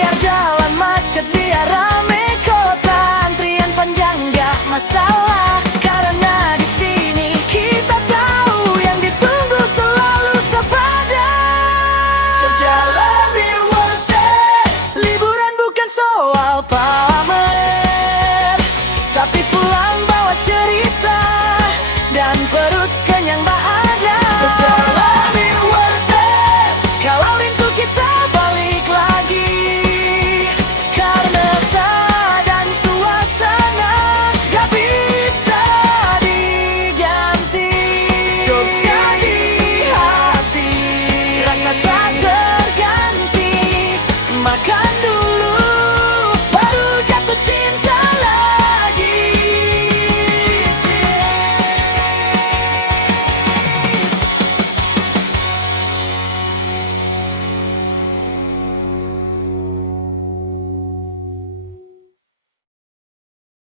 Biar jalan macet, biar rame kota, antrian panjang gak masalah. Karena di sini kita tahu yang ditunggu selalu sepadan. Jogja lebih worth it. Liburan bukan soal pamer, tapi pulang bawa cerita dan perut kenyang bahagia. Jogja lebih worth it. Kalau rindu kita balik lagi, karena rasa dan suasana gak bisa diganti. Jogja di hati, rasa tak terganti. Makan